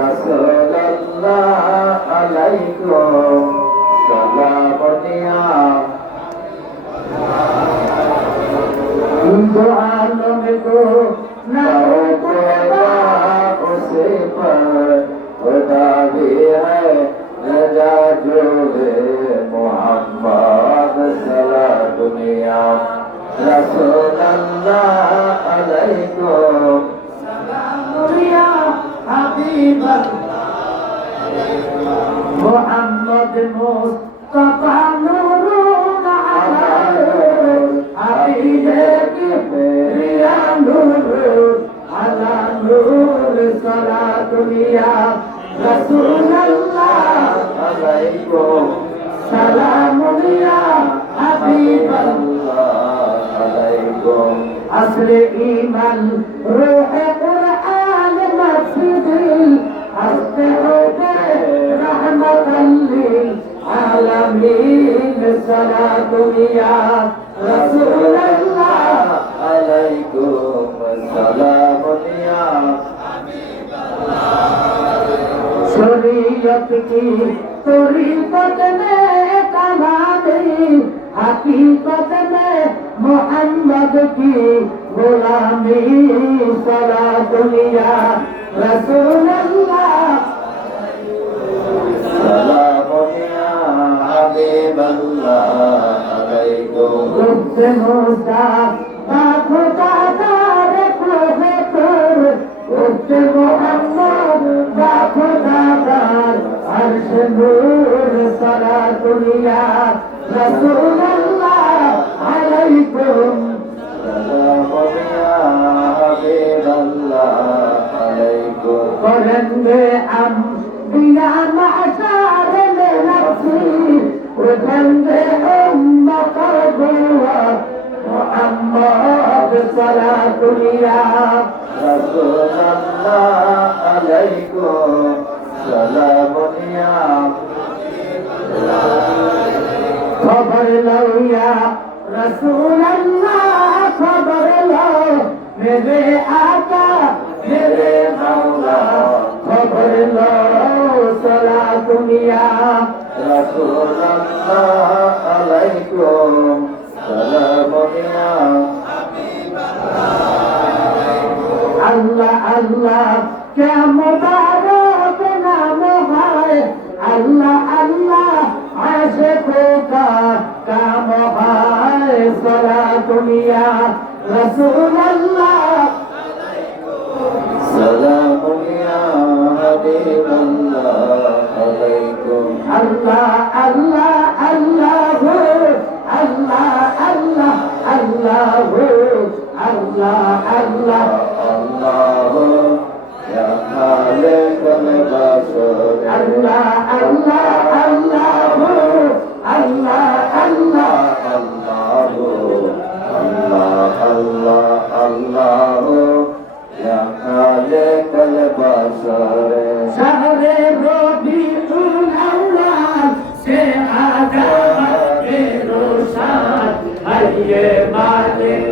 রাসূলুল্লাহ আলাইকুম সালাম। মোহাম্মদ মোস্তফা নুরুন আলাইহি আইলে কি প্রিয়া নূর আলা নূর সালা দুনিয়া রাসূলুল্লাহ আলাইকুম সালামুন ইয়া হাবিবাল্লাহ আলাইকুম। আসলে ঈমান রূহে العالمين صلاة يا رسول الله عليكم السلام يا حبيب الله شريعت کی طریقت میں کمالی حقیقت میں محمد کی غلامی صلاة يا رسول الله دنیا رسول الله عليكم سلام يا حبيب الله عليكم محمد صلاة يا رسول الله عليكم سلام يا خبر لو يا رسول الله خبر لو میرے آقا میرے رسول الله عليكم سلام يا আল্লাহ আল্লাহ কে মুবারক নাম হয় আল্লাহ আল্লাহ আশিকো কা কাম হয় সারা দুনিয়া রসুল আল্লাহ سلام يا حبيب الله عليكم الله الله الله الله الله الله الله الله الله يا خالق المقصود الله الله الله الله الله الله الله الله يا خالق البشر al que.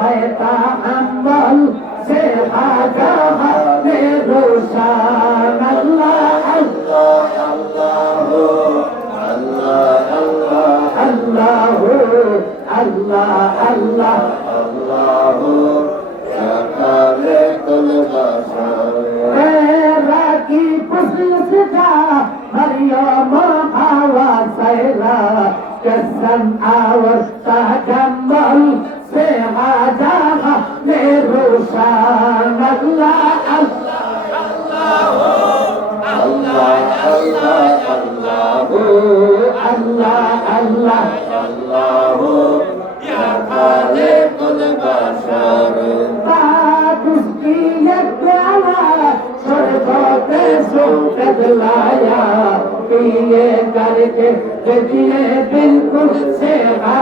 है ताम्बल से आगा हमें रोशा se va.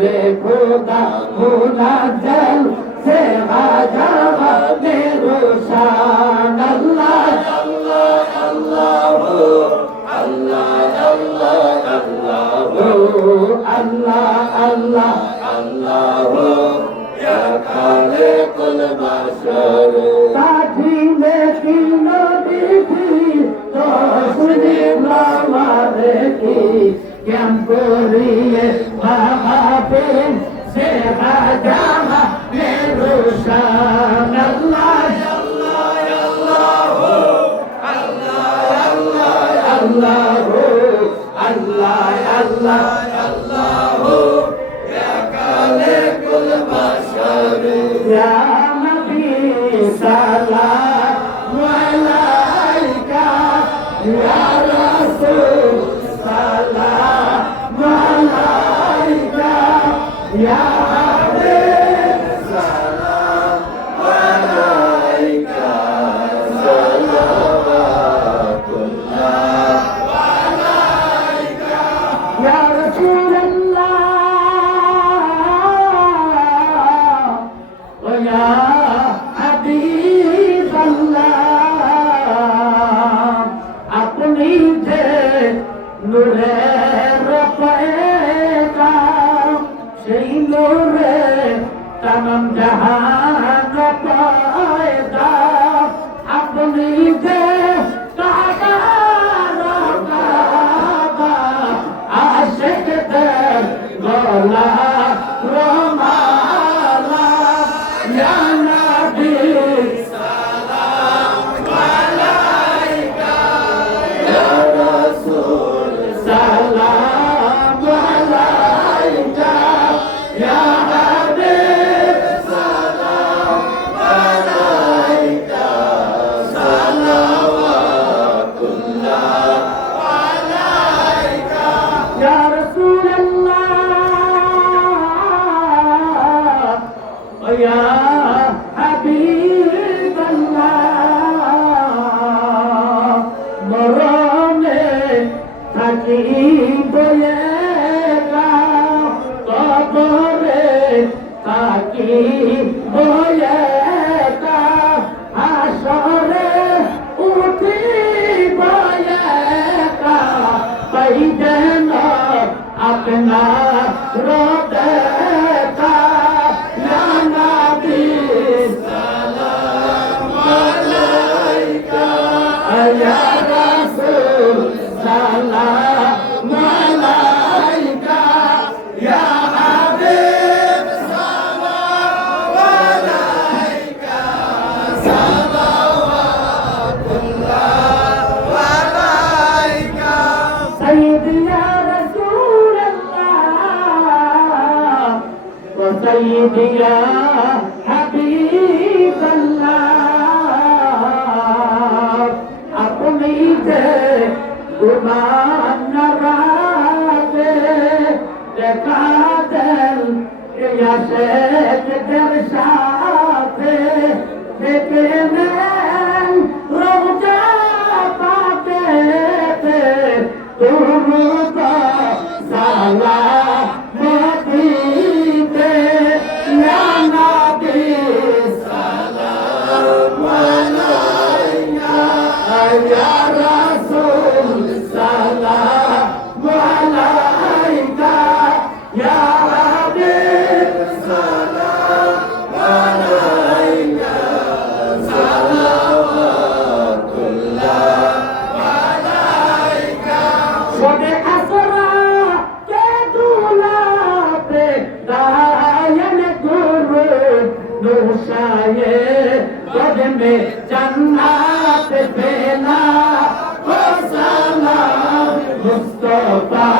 রে খোদা মোনা you अपना रोते سيدي يا حبيب الله أقمي تكمان نرابي تقاتل يا سيد درساتي بكمل i subscribe মে জান্নাত পেলা। ও সালাম মুস্তাফা।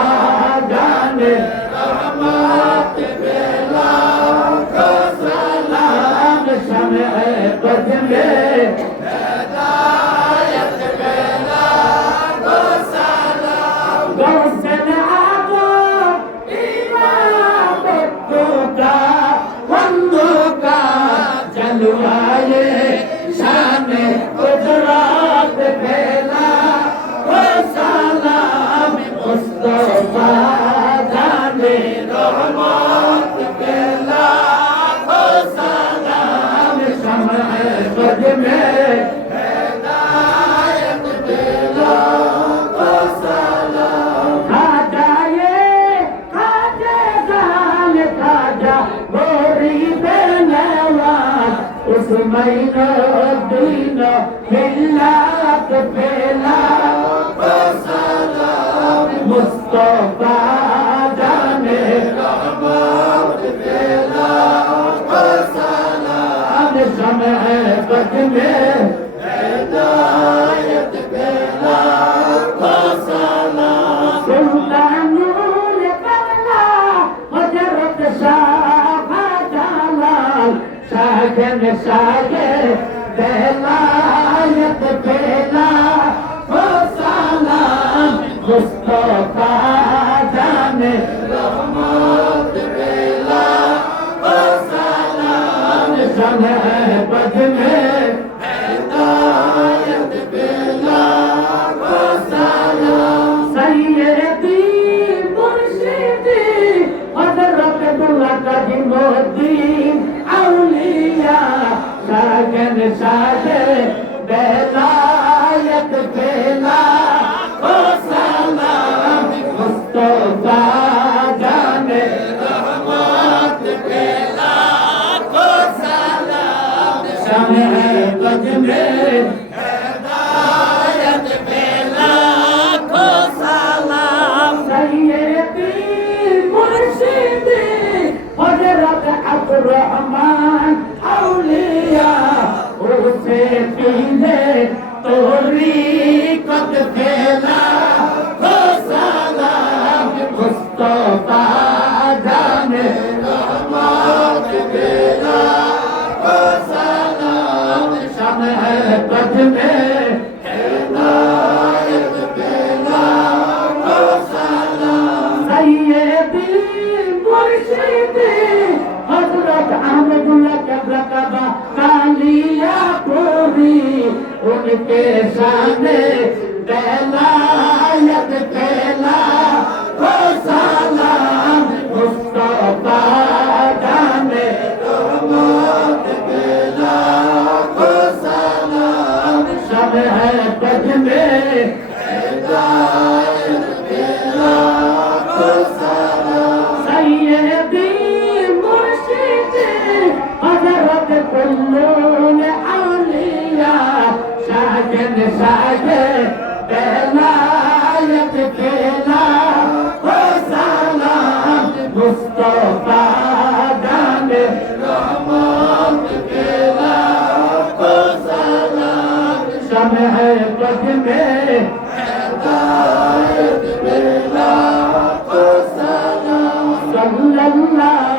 المصطفى جامع الأعمار بلا وسلام الجمع بكمل है बदले में है बग में सल्लल्लाहु